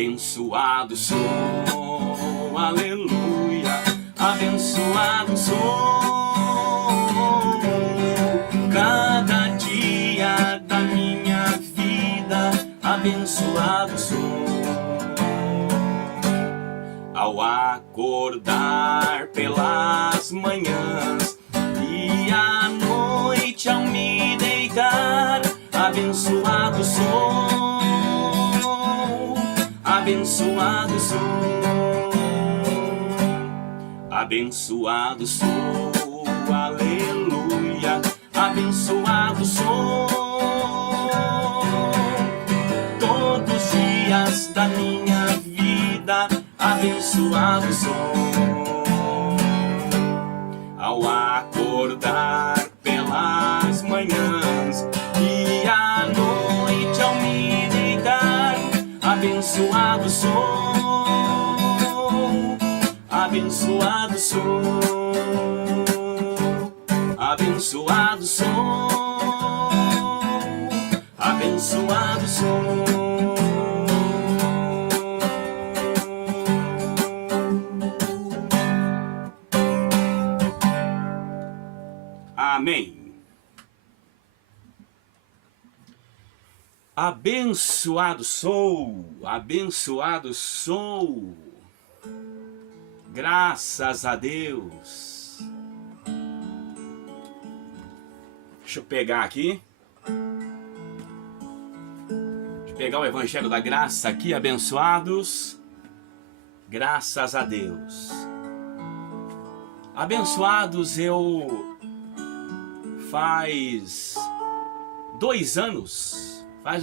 Abençoado sou, aleluia, abençoado sou. Cada dia da minha vida, abençoado sou. Ao acordar pelas manhãs e à noite ao me deitar, abençoado sou. Abençoado sou, abençoado sou, aleluia, abençoado sou. Todos os dias da minha vida, abençoado sou. Ao acordar pelas manhãs e à noite ao me deitar, abençoado sou, abençoado sou, abençoado sou, abençoado sou. Amém. Abençoado sou, abençoado sou. Graças a Deus. Deixa eu pegar aqui. Deixa eu pegar o Evangelho da Graça aqui, abençoados. Graças a Deus. Abençoados, eu faz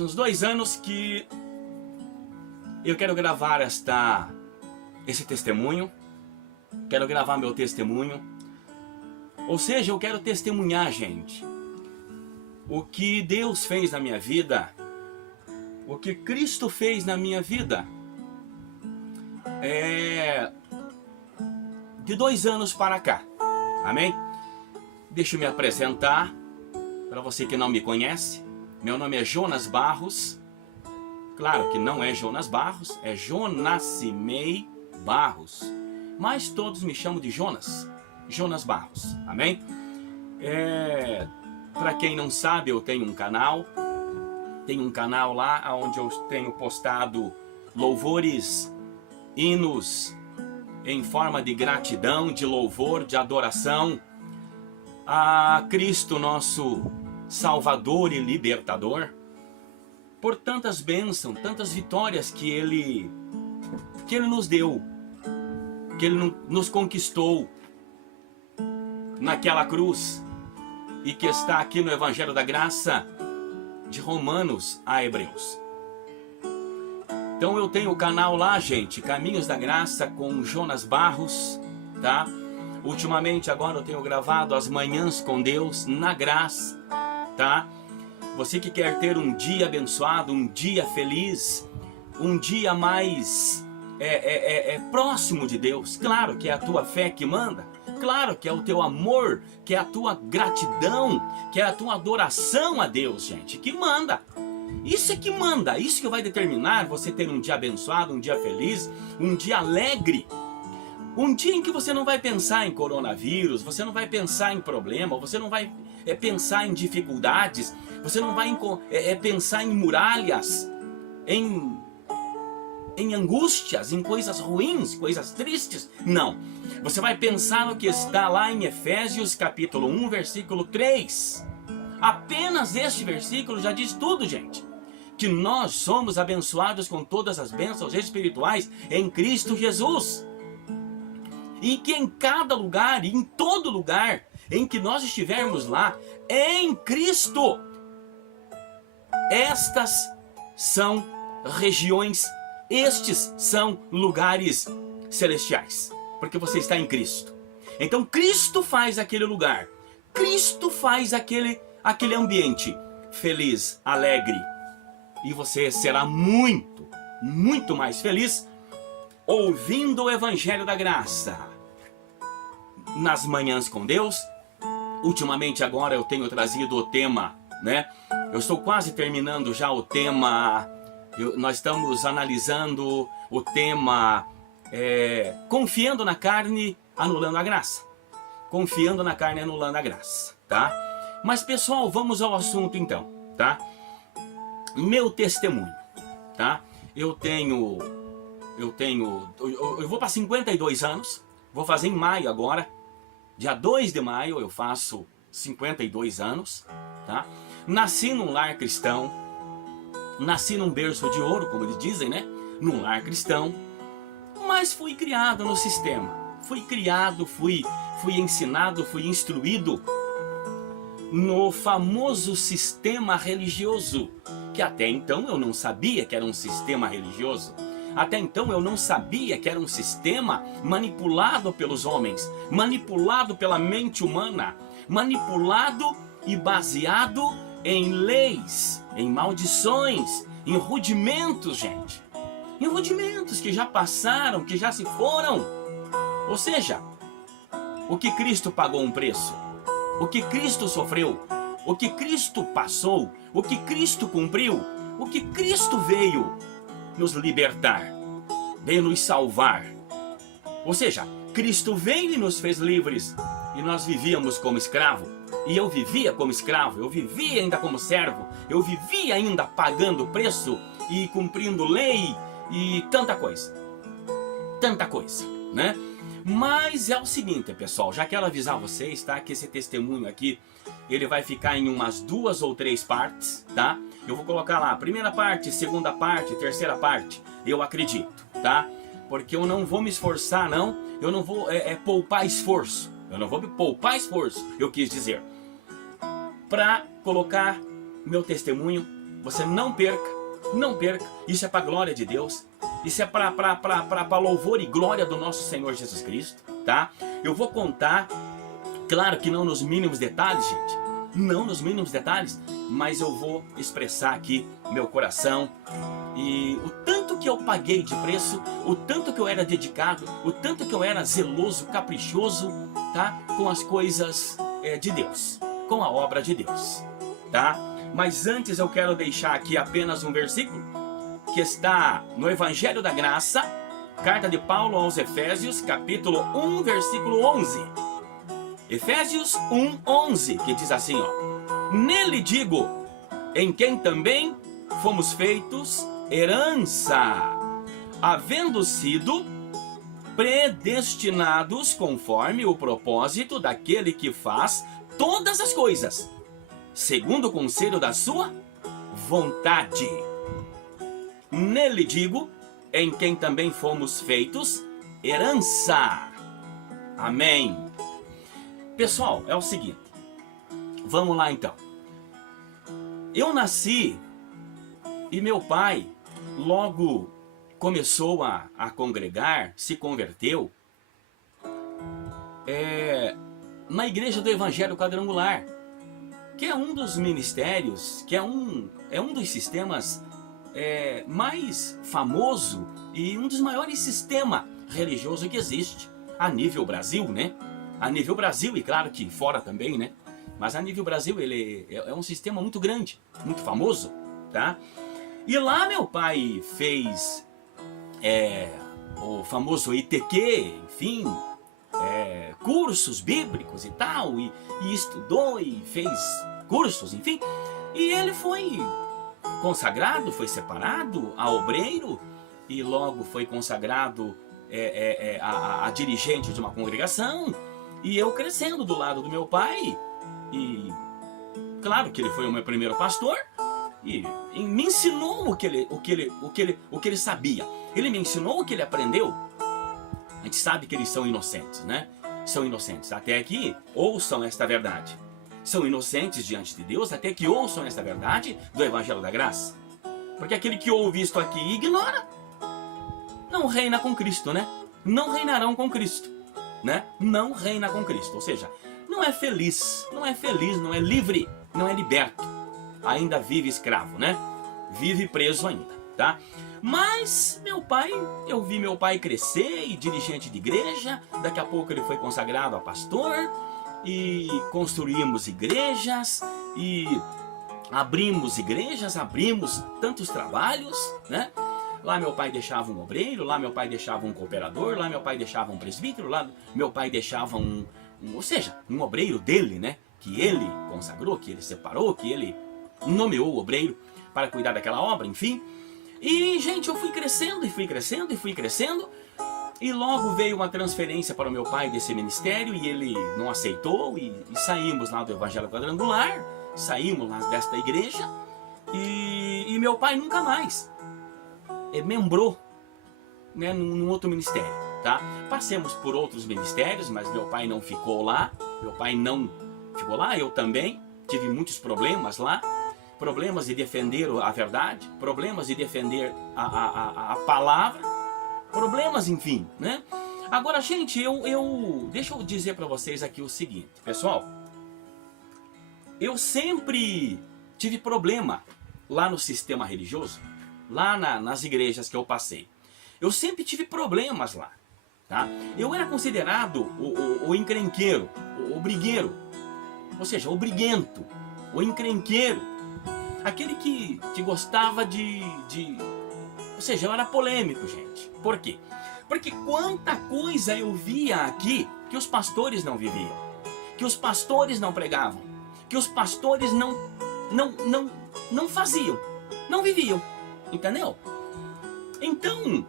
uns 2 anos que eu quero gravar esse testemunho. Quero gravar meu testemunho. Ou seja, eu quero testemunhar, gente, o que Deus fez na minha vida, o que Cristo fez na minha vida. De 2 anos para cá. Amém? Deixa eu me apresentar para você que não me conhece. Meu nome é Jonas Barros. Claro que não é Jonas Barros, é Jonacimei Barros. Mas todos me chamam de Jonas. Jonas Barros. Amém? Para quem não sabe, eu tenho um canal. Tenho um canal lá onde eu tenho postado louvores, hinos em forma de gratidão, de louvor, de adoração a Cristo, nosso Salvador e Libertador, por tantas bênçãos, tantas vitórias que Ele nos deu, que Ele nos conquistou naquela cruz e que está aqui no Evangelho da Graça de Romanos a Hebreus. Então eu tenho o canal lá, gente, Caminhos da Graça com Jonas Barros, tá? Ultimamente agora eu tenho gravado as manhãs com Deus na graça, tá? Você que quer ter um dia abençoado, um dia feliz, um dia mais próximo de Deus. Claro que é a tua fé que manda, claro que é o teu amor, que é a tua gratidão, que é a tua adoração a Deus, gente, que manda. Isso é que manda, isso que vai determinar você ter um dia abençoado, um dia feliz, um dia alegre. Um dia em que você não vai pensar em coronavírus, você não vai pensar em problema, você não vai pensar em dificuldades, você não vai pensar em muralhas, em angústias, em coisas ruins, coisas tristes. Não. Você vai pensar no que está lá em Efésios capítulo 1, versículo 3. Apenas este versículo já diz tudo, gente. Que nós somos abençoados com todas as bênçãos espirituais em Cristo Jesus. E que em cada lugar, em todo lugar em que nós estivermos lá, em Cristo, estas são regiões, estes são lugares celestiais, porque você está em Cristo. Então Cristo faz aquele lugar, Cristo faz aquele ambiente feliz, alegre, e você será muito, muito mais feliz ouvindo o Evangelho da Graça nas manhãs com Deus. Ultimamente agora eu tenho trazido o tema, né? Eu estou quase terminando já o tema Nós estamos analisando o tema confiando na carne, anulando a graça. Confiando na carne, anulando a graça, tá? Mas pessoal, vamos ao assunto então, tá? Meu testemunho, tá? Eu vou para 52 anos, vou fazer em maio agora, dia 2 de maio eu faço 52 anos, tá? Nasci num lar cristão, nasci num berço de ouro, como eles dizem, né? Num lar cristão, mas fui criado no sistema. Fui criado, fui ensinado, fui instruído no famoso sistema religioso, que até então eu não sabia que era um sistema religioso. Até então eu não sabia que era um sistema manipulado pelos homens, manipulado pela mente humana, manipulado e baseado em leis, em maldições, em rudimentos, gente. Em rudimentos que já passaram, que já se foram. Ou seja, o que Cristo pagou um preço, o que Cristo sofreu, o que Cristo passou, o que Cristo cumpriu, o que Cristo veio nos libertar, veio nos salvar. Ou seja, Cristo veio e nos fez livres, e nós vivíamos como escravo, e eu vivia como escravo, eu vivia ainda como servo, eu vivia ainda pagando preço e cumprindo lei e tanta coisa, né? Mas é o seguinte, pessoal, já quero avisar vocês, tá, que esse testemunho aqui, ele vai ficar em umas 2 ou 3 partes, tá? Eu vou colocar lá, primeira parte, segunda parte, terceira parte, eu acredito, tá? Porque eu não vou me esforçar, não, eu não vou poupar esforço, eu quis dizer, para colocar meu testemunho. Você não perca, isso é para a glória de Deus, isso é para louvor e glória do nosso Senhor Jesus Cristo, tá? Eu vou contar, claro que não nos mínimos detalhes, gente, não nos mínimos detalhes, mas eu vou expressar aqui meu coração e o tanto que eu paguei de preço, o tanto que eu era dedicado, o tanto que eu era zeloso, caprichoso, tá? Com as coisas de Deus, com a obra de Deus, tá? Mas antes eu quero deixar aqui apenas um versículo que está no Evangelho da Graça, carta de Paulo aos Efésios, capítulo 1, versículo 11. Efésios 1, 11, que diz assim, ó: nele digo, em quem também fomos feitos herança, havendo sido predestinados conforme o propósito daquele que faz todas as coisas, segundo o conselho da sua vontade. Nele digo, em quem também fomos feitos herança. Amém. Pessoal, é o seguinte, vamos lá então. Eu nasci e meu pai logo começou a congregar, se converteu na igreja do Evangelho Quadrangular, que é um dos ministérios, que é um dos sistemas mais famoso e um dos maiores sistemas religiosos que existe a nível Brasil, né? A nível Brasil e claro que fora também, né? Mas a nível Brasil ele é um sistema muito grande, muito famoso, tá? E lá meu pai fez o famoso ITQ, enfim, cursos bíblicos e tal, e estudou e fez cursos, enfim, e ele foi consagrado, foi separado a obreiro e logo foi consagrado a dirigente de uma congregação, e eu crescendo do lado do meu pai, e claro que ele foi o meu primeiro pastor, e me ensinou o que ele sabia, ele me ensinou o que ele aprendeu. A gente sabe que eles são inocentes, né? São inocentes até que ouçam esta verdade. São inocentes diante de Deus até que ouçam esta verdade do Evangelho da Graça. Porque aquele que ouve isto aqui e ignora, não reina com Cristo, né? Não reinarão com Cristo, né? Não reina com Cristo, ou seja, não é feliz, não é livre, não é liberto. Ainda vive escravo, né? Vive preso ainda, tá? Mas meu pai, eu vi meu pai crescer e dirigente de igreja, daqui a pouco ele foi consagrado a pastor, e construímos igrejas, e abrimos igrejas, abrimos tantos trabalhos, né? Lá meu pai deixava um obreiro, lá meu pai deixava um cooperador, lá meu pai deixava um presbítero, lá meu pai deixava ou seja, um obreiro dele, né? Que ele consagrou, que ele separou, que ele nomeou o obreiro para cuidar daquela obra, enfim. E, gente, eu fui crescendo e fui crescendo e fui crescendo. E logo veio uma transferência para o meu pai desse ministério e ele não aceitou e saímos lá do Evangelho Quadrangular, saímos lá desta igreja e meu pai nunca mais membrou, né, num outro ministério, tá? Passemos por outros ministérios, mas meu pai não ficou lá, eu também tive muitos problemas lá, problemas de defender a verdade, problemas de defender a palavra, problemas, enfim, né? Agora, gente, deixa eu dizer para vocês aqui o seguinte, pessoal, eu sempre tive problema lá no sistema religioso, lá nas igrejas que eu passei. Eu sempre tive problemas lá, tá? Eu era considerado o encrenqueiro, o brigueiro, ou seja, o briguento, o encrenqueiro, aquele que gostava ou seja, eu era polêmico, gente. Por quê? Porque quanta coisa eu via aqui que os pastores não viviam, que os pastores não pregavam, que os pastores não faziam, não viviam, entendeu? Então,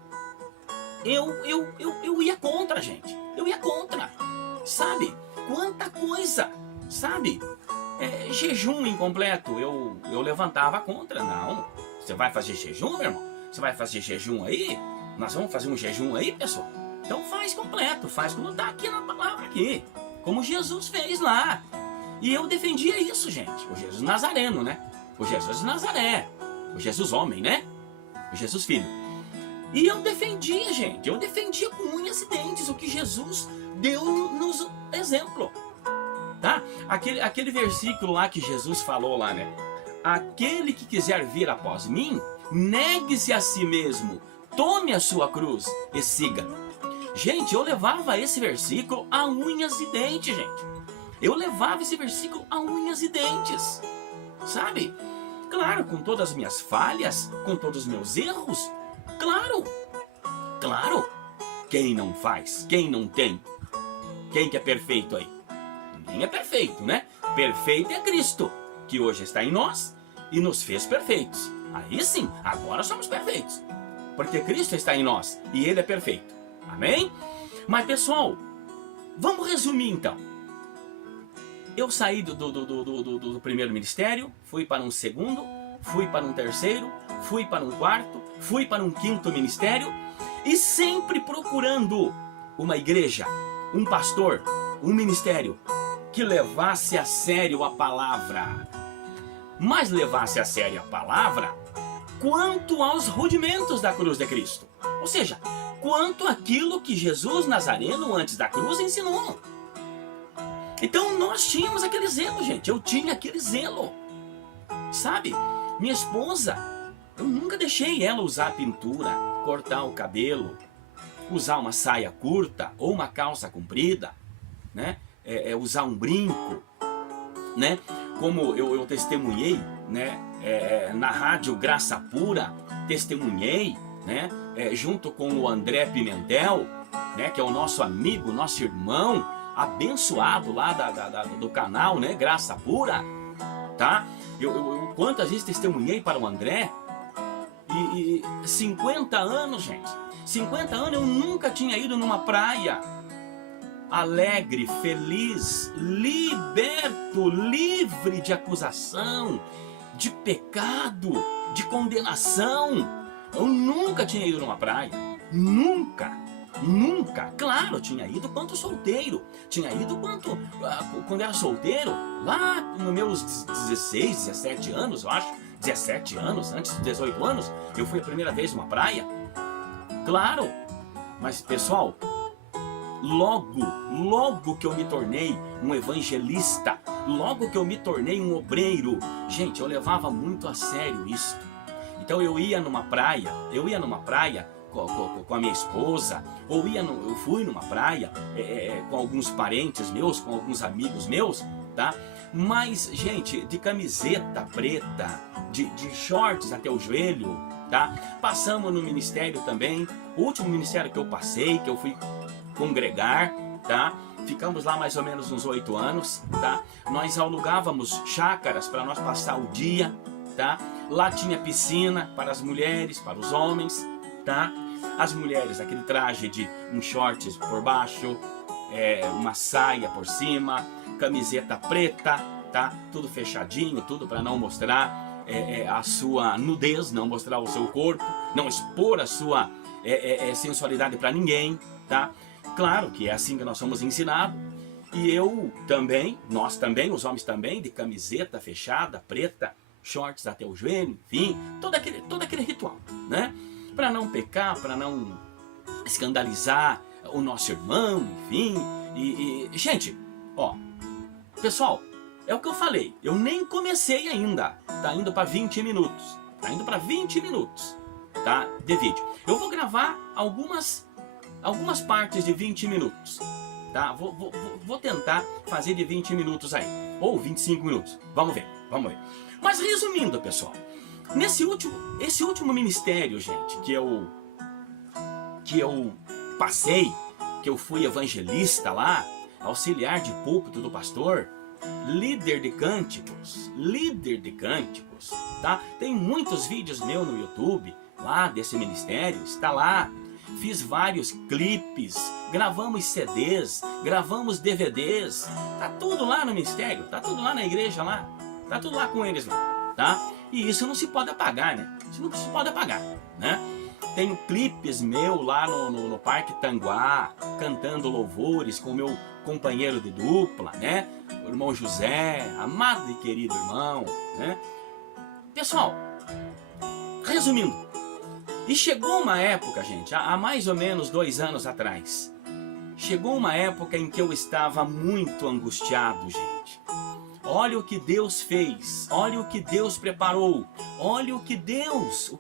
eu ia contra, gente. Eu ia contra, sabe? Quanta coisa, sabe? Jejum incompleto, eu levantava contra. Não, você vai fazer jejum, meu irmão? Você vai fazer jejum aí? Nós vamos fazer um jejum aí, pessoal? Então faz completo, faz como está aqui na palavra aqui, como Jesus fez lá. E eu defendia isso, gente. O Jesus Nazareno, né? O Jesus de Nazaré, o Jesus homem, né? O Jesus filho. E eu defendia, gente, eu defendia com unhas e dentes o que Jesus deu-nos exemplo, tá? Aquele versículo lá que Jesus falou lá, né? Aquele que quiser vir após mim, negue-se a si mesmo, tome a sua cruz e siga-me. Gente, eu levava esse versículo a unhas e dentes, gente. Eu levava esse versículo a unhas e dentes, sabe? Claro, com todas as minhas falhas, com todos os meus erros, claro, claro. Quem não faz? Quem não tem? Quem que é perfeito aí? Ninguém é perfeito, né? Perfeito é Cristo, que hoje está em nós e nos fez perfeitos. Aí sim, agora somos perfeitos, porque Cristo está em nós e Ele é perfeito. Amém? Mas pessoal, vamos resumir então. Eu saí do primeiro ministério, fui para um segundo, fui para um terceiro, fui para um quarto, fui para um quinto ministério e sempre procurando uma igreja, um pastor, um ministério que levasse a sério a palavra. Mas levasse a sério a palavra quanto aos rudimentos da cruz de Cristo. Ou seja, quanto àquilo que Jesus Nazareno antes da cruz ensinou. Então nós tínhamos aquele zelo, gente. Eu tinha aquele zelo. Sabe? Minha esposa, eu nunca deixei ela usar pintura, cortar o cabelo, usar uma saia curta ou uma calça comprida, né? Usar um brinco, né? Como eu testemunhei, né? Na rádio Graça Pura, testemunhei, né? Junto com o André Pimentel, né? Que é o nosso amigo, nosso irmão, abençoado lá do canal, né? Graça Pura, tá? Eu quantas vezes testemunhei para o André, e 50 anos, gente, 50 anos eu nunca tinha ido numa praia, alegre, feliz, liberto, livre de acusação, de pecado, de condenação. Eu nunca tinha ido numa praia, nunca. Claro, tinha ido quando solteiro, tinha ido quando era solteiro, lá nos meus 16, 17 anos, eu acho, 17 anos, antes de 18 anos, eu fui a primeira vez numa praia, claro, mas pessoal, logo que eu me tornei um evangelista, logo que eu me tornei um obreiro, gente, eu levava muito a sério isso. Então eu ia numa praia com a minha esposa, ou eu fui numa praia com alguns parentes meus, com alguns amigos meus, tá? Mas, gente, de camiseta preta, de shorts até o joelho, tá? Passamos no ministério também, o último ministério que eu passei, que eu fui congregar, tá? Ficamos lá mais ou menos uns 8 anos, tá? Nós alugávamos chácaras para nós passar o dia, tá? Lá tinha piscina para as mulheres, para os homens, tá? As mulheres, aquele traje de um shorts por baixo, uma saia por cima, camiseta preta, tá? Tudo fechadinho, tudo para não mostrar a sua nudez, não mostrar o seu corpo, não expor a sua sensualidade para ninguém, tá? Claro que é assim que nós somos ensinados. E eu também, nós também, os homens também, de camiseta fechada, preta, shorts até o joelho, enfim, todo aquele ritual, né? Para não pecar, para não escandalizar o nosso irmão, enfim. Gente, ó, pessoal, é o que eu falei, eu nem comecei ainda, tá indo para 20 minutos, tá indo para 20 minutos, tá, de vídeo. Eu vou gravar algumas partes de 20 minutos, tá? Vou tentar fazer de 20 minutos aí, ou 25 minutos, vamos ver. Mas resumindo, pessoal, esse último ministério, gente, que eu passei, que eu fui evangelista lá, auxiliar de púlpito do pastor, líder de cânticos, tá? Tem muitos vídeos meus no YouTube, lá desse ministério, está lá. Fiz vários clipes, gravamos CDs, gravamos DVDs, tá tudo lá no ministério, tá tudo lá na igreja lá, tá tudo lá com eles lá, tá? E isso não se pode apagar, né? Isso não se pode apagar, né? Tenho clipes meu lá no Parque Tanguá, cantando louvores com o meu companheiro de dupla, né? O irmão José, amado e querido irmão, né? Pessoal, resumindo, e chegou uma época, gente, há mais ou menos 2 anos atrás, chegou uma época em que eu estava muito angustiado, gente. Olha o que Deus fez, olha o que Deus preparou, olha o que Deus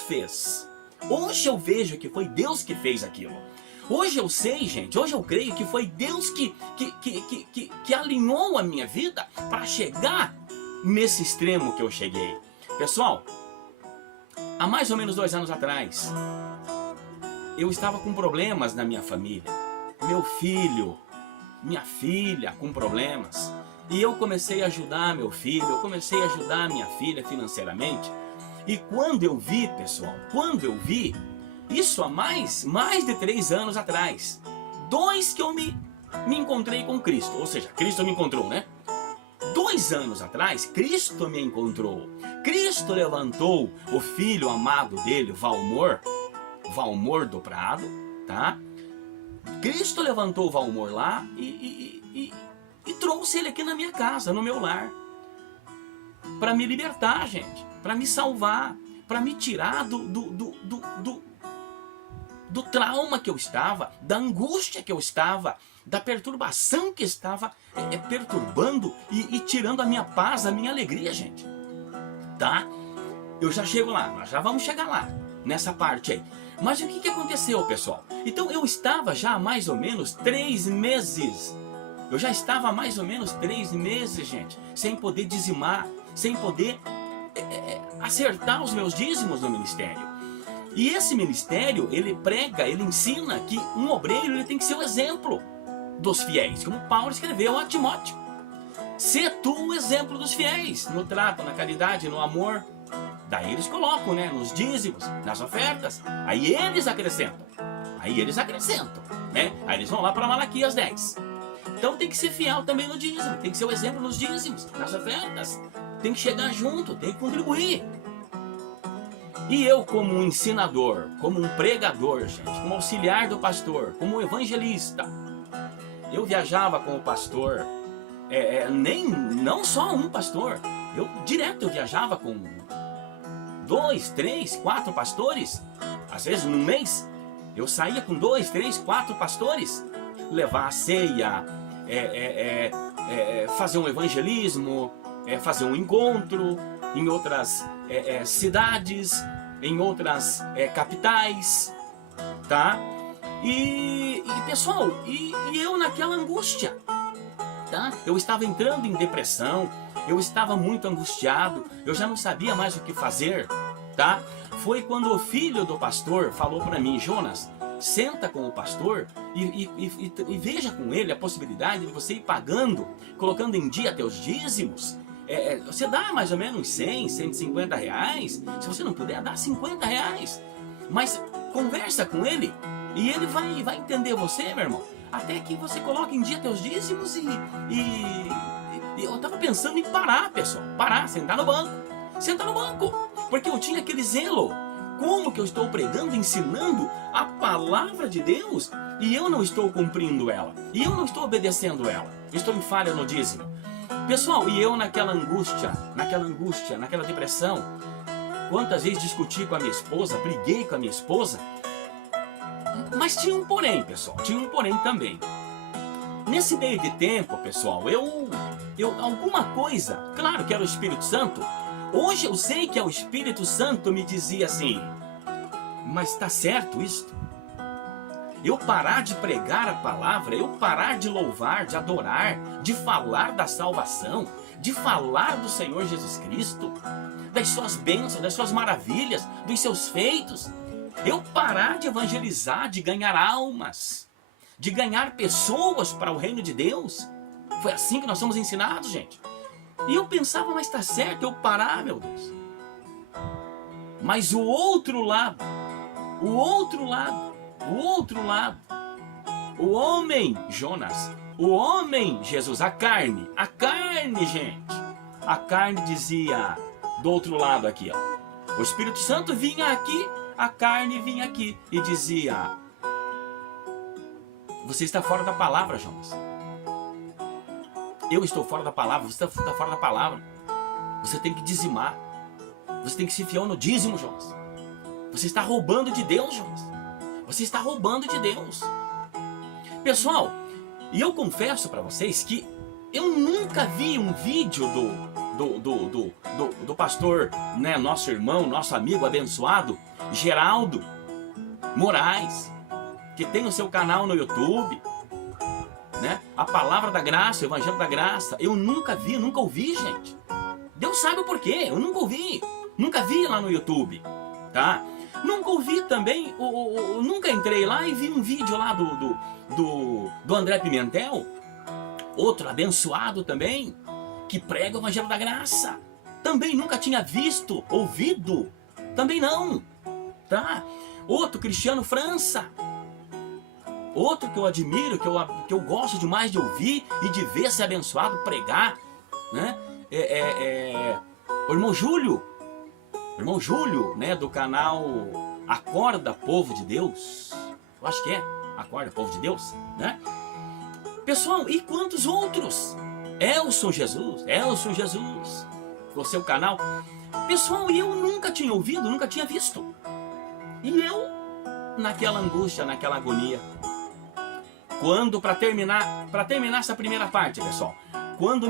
fez. Hoje eu vejo que foi Deus que fez aquilo. Hoje eu sei, gente, hoje eu creio que foi Deus que alinhou a minha vida para chegar nesse extremo que eu cheguei. Pessoal, há mais ou menos 2 anos atrás, eu estava com problemas na minha família. Meu filho, minha filha com problemas. E eu comecei a ajudar meu filho, eu comecei a ajudar minha filha financeiramente. E quando eu vi, pessoal, isso há mais de 3 anos atrás, 2 que eu me encontrei com Cristo, ou seja, Cristo me encontrou, né? 2 anos atrás, Cristo me encontrou. Cristo levantou o filho amado dele, Valmor do Prado, tá? Cristo levantou o Valmor lá e trouxe ele aqui na minha casa, no meu lar, para me libertar, gente, para me salvar, para me tirar do trauma que eu estava, da angústia que eu estava, da perturbação que estava perturbando e tirando a minha paz, a minha alegria, gente. Tá? Eu já chego lá, nós já vamos chegar lá, nessa parte aí. Mas o que aconteceu, pessoal? Então eu estava já há mais ou menos 3 meses. Eu já estava há mais ou menos 3 meses, gente, sem poder dizimar, sem poder acertar os meus dízimos no ministério. E esse ministério, ele prega, ele ensina que um obreiro ele tem que ser o exemplo dos fiéis, como Paulo escreveu a Timóteo. Sê tu o exemplo dos fiéis, no trato, na caridade, no amor. Daí eles colocam, né, nos dízimos, nas ofertas. Aí eles acrescentam, né? Aí eles vão lá para Malaquias 10. Então tem que ser fiel também no dízimo, tem que ser o exemplo nos dízimos, nas ofertas. Tem que chegar junto, tem que contribuir. E eu, como um ensinador, como um pregador, gente, como auxiliar do pastor, como um evangelista, eu viajava com o pastor, não só um pastor, eu viajava com 2, 3, 4 pastores. Às vezes num mês eu saía com 2, 3, 4 pastores, levar a ceia, fazer um evangelismo, fazer um encontro em outras cidades, em outras capitais, tá? E pessoal, eu naquela angústia, tá? Eu estava entrando em depressão, eu estava muito angustiado, eu já não sabia mais o que fazer, tá? Foi quando o filho do pastor falou para mim: Jonas, senta com o pastor e veja com ele a possibilidade de você ir pagando, colocando em dia teus dízimos. Você dá mais ou menos 100, 150 reais. Se você não puder, dá 50 reais. Mas conversa com ele e ele vai entender você, meu irmão. Até que você coloque em dia teus dízimos e eu estava pensando em parar, pessoal. Parar, sentar no banco. Sentar no banco. Porque eu tinha aquele zelo. Como que eu estou pregando, ensinando a palavra de Deus e eu não estou cumprindo ela? E eu não estou obedecendo ela? Estou em falha no dízimo. Pessoal, e eu naquela angústia, naquela depressão, quantas vezes discuti com a minha esposa, briguei com a minha esposa, mas tinha um porém, pessoal, tinha um porém também. Nesse meio de tempo, pessoal, eu alguma coisa, claro que era o Espírito Santo, hoje eu sei que é o Espírito Santo me dizia assim: mas está certo isso? Eu parar de pregar a palavra, eu parar de louvar, de adorar, de falar da salvação, de falar do Senhor Jesus Cristo, das suas bênçãos, das suas maravilhas, dos seus feitos. Eu parar de evangelizar, de ganhar almas, de ganhar pessoas para o reino de Deus. Foi assim que nós somos ensinados, gente. E eu pensava, mas está certo eu parar, meu Deus. Mas o outro lado, o homem Jonas, o homem Jesus, a carne, gente. A carne dizia do outro lado aqui, ó. O Espírito Santo vinha aqui, a carne vinha aqui e dizia: você está fora da palavra, Jonas. Eu estou fora da palavra, você está fora da palavra. Você tem que dizimar. Você tem que ser fiel no dízimo, Jonas. Você está roubando de Deus, Jonas. Você está roubando de Deus. Pessoal, e eu confesso para vocês que eu nunca vi um vídeo do pastor, né, nosso irmão, nosso amigo abençoado, Geraldo Moraes, que tem o seu canal no YouTube, né? A Palavra da Graça, o Evangelho da Graça. Eu nunca vi, nunca ouvi, gente. Deus sabe o porquê, eu nunca ouvi. Nunca vi lá no YouTube, tá? Nunca ouvi também, nunca entrei lá e vi um vídeo lá do André Pimentel, outro abençoado também, que prega o Evangelho da Graça. Também nunca tinha visto, ouvido, também não, tá? Outro, Cristiano França, outro que eu admiro, que eu gosto demais de ouvir e de ver ser abençoado, pregar, né? O irmão Júlio, né, do canal Acorda Povo de Deus. Eu acho que é Acorda Povo de Deus, né? Pessoal, e quantos outros? Elson Jesus, o seu canal. Pessoal, e eu nunca tinha ouvido, nunca tinha visto. E eu, naquela angústia, naquela agonia. Quando, para terminar essa primeira parte, pessoal, quando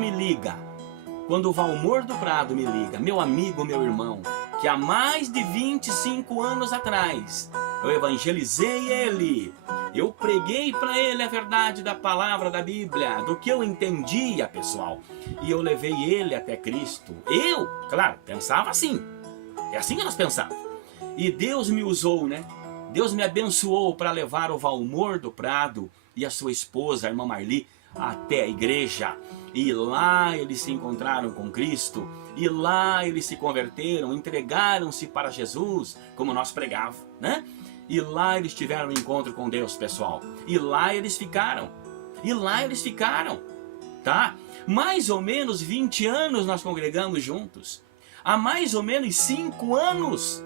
o Valmor do Prado me liga, meu amigo, meu irmão, que há mais de 25 anos atrás eu evangelizei ele, eu preguei para ele a verdade da palavra da Bíblia, do que eu entendia, pessoal, e eu levei ele até Cristo. Eu, claro, pensava assim, é assim que nós pensávamos. E Deus me usou, né? Deus me abençoou para levar o Valmor do Prado e a sua esposa, a irmã Marli, até a igreja. E lá eles se encontraram com Cristo. E lá eles se converteram, entregaram-se para Jesus, como nós pregávamos, né? E lá eles tiveram um encontro com Deus, pessoal. E lá eles ficaram. Tá? Mais ou menos 20 anos nós congregamos juntos. Há mais ou menos 5 anos.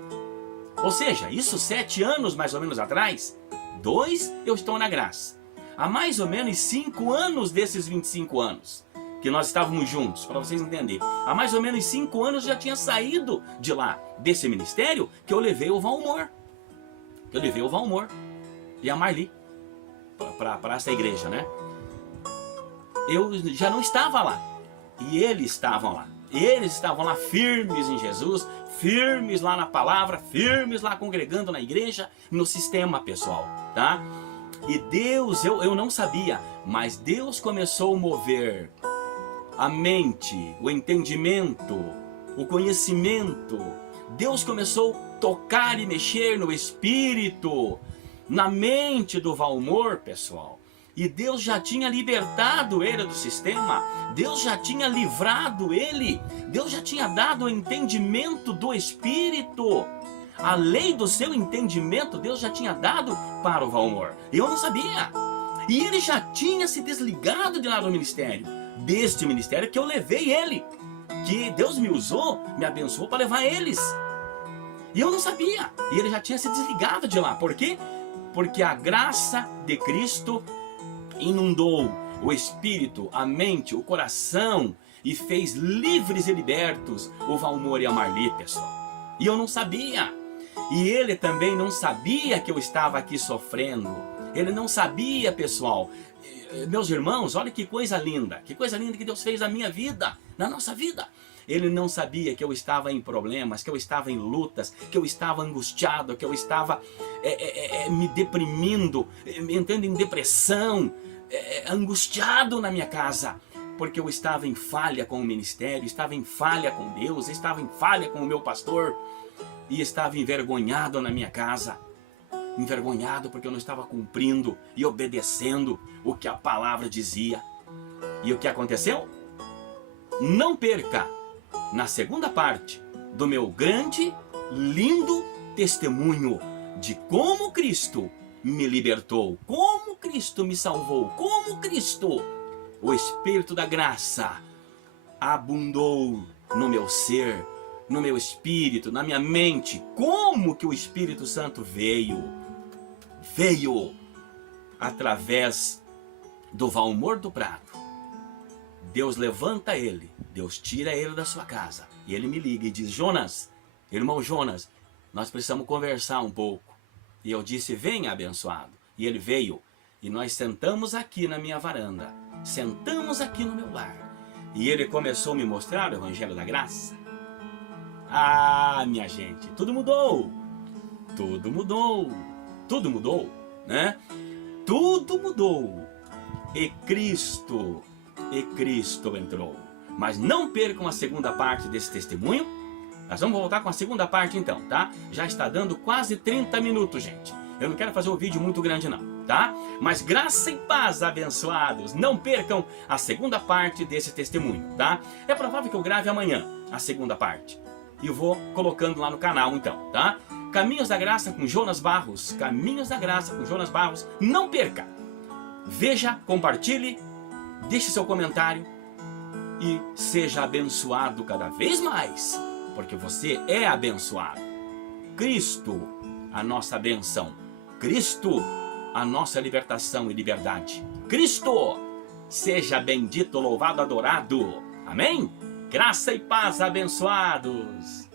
Ou seja, isso 7 anos mais ou menos atrás. 2 eu estou na graça. Há mais ou menos 5 anos desses 25 anos que nós estávamos juntos, para vocês entenderem. Há mais ou menos 5 anos eu já tinha saído de lá, desse ministério, que eu levei o Valmor. E a Marli para essa igreja, né? Eu já não estava lá. E eles estavam lá. Eles estavam lá firmes em Jesus, firmes lá na palavra, firmes lá congregando na igreja, no sistema, pessoal, tá? E Deus, eu não sabia, mas Deus começou a mover a mente, o entendimento, o conhecimento. Deus começou a tocar e mexer no espírito, na mente do Valmor, pessoal. E Deus já tinha libertado ele do sistema, Deus já tinha livrado ele, Deus já tinha dado o entendimento do espírito. A lei do seu entendimento Deus já tinha dado para o Valmor. Eu não sabia. E ele já tinha se desligado de lá do ministério, deste ministério que eu levei ele, que Deus me usou, me abençoou para levar eles. E eu não sabia. E ele já tinha se desligado de lá. Por quê? Porque a graça de Cristo inundou o espírito, a mente, o coração e fez livres e libertos o Valmor e a Marli, pessoal. E eu não sabia. E ele também não sabia que eu estava aqui sofrendo. Ele não sabia, pessoal. Meus irmãos, olha que coisa linda que Deus fez na minha vida, na nossa vida. Ele não sabia que eu estava em problemas, que eu estava em lutas, que eu estava angustiado, que eu estava me deprimindo, entrando em depressão, angustiado na minha casa, porque eu estava em falha com o ministério, estava em falha com Deus, estava em falha com o meu pastor, e estava envergonhado na minha casa, envergonhado porque eu não estava cumprindo e obedecendo o que a palavra dizia. E o que aconteceu? Não perca na segunda parte do meu grande, lindo testemunho de como Cristo me libertou, como Cristo me salvou, como Cristo, o Espírito da graça, abundou no meu ser, no meu espírito, na minha mente. Como que o Espírito Santo veio através do Valmor do Prado. Deus levanta ele, Deus tira ele da sua casa, e ele me liga e diz: Jonas, irmão Jonas, nós precisamos conversar um pouco. E eu disse: venha, abençoado. E ele veio, e nós sentamos aqui na minha varanda, sentamos aqui no meu lar, e ele começou a me mostrar o Evangelho da Graça. Ah, minha gente, tudo mudou, tudo mudou, tudo mudou, né? Tudo mudou, e Cristo entrou. Mas não percam a segunda parte desse testemunho. Nós vamos voltar com a segunda parte então, tá? Já está dando quase 30 minutos, gente. Eu não quero fazer um vídeo muito grande não, tá? Mas graça e paz, abençoados. Não percam a segunda parte desse testemunho, tá? É provável que eu grave amanhã a segunda parte. E eu vou colocando lá no canal então, tá? Caminhos da Graça com Jonas Barros. Caminhos da Graça com Jonas Barros. Não perca! Veja, compartilhe, deixe seu comentário e seja abençoado cada vez mais, porque você é abençoado. Cristo, a nossa benção. Cristo, a nossa libertação e liberdade. Cristo, seja bendito, louvado, adorado. Amém? Graça e paz, abençoados.